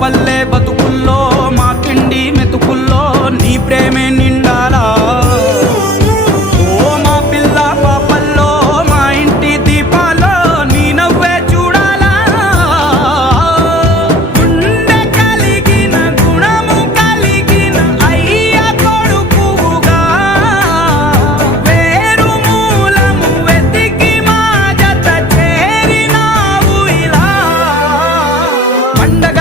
పల్లె బతుకుల్లో మా తిండి మెతుకుల్లో నీ ప్రేమే నిండాలా. ఓ మా పిల్ల పాపల్లో మా ఇంటి దీపాల్లో నీ నవ్వే చూడాలా. గుండె కలిగిన గుణము కలిగిన అయ్య కొడుకుగా వేరు మూలము వెతికి మా జత చేరినావు ఇలా. పండగ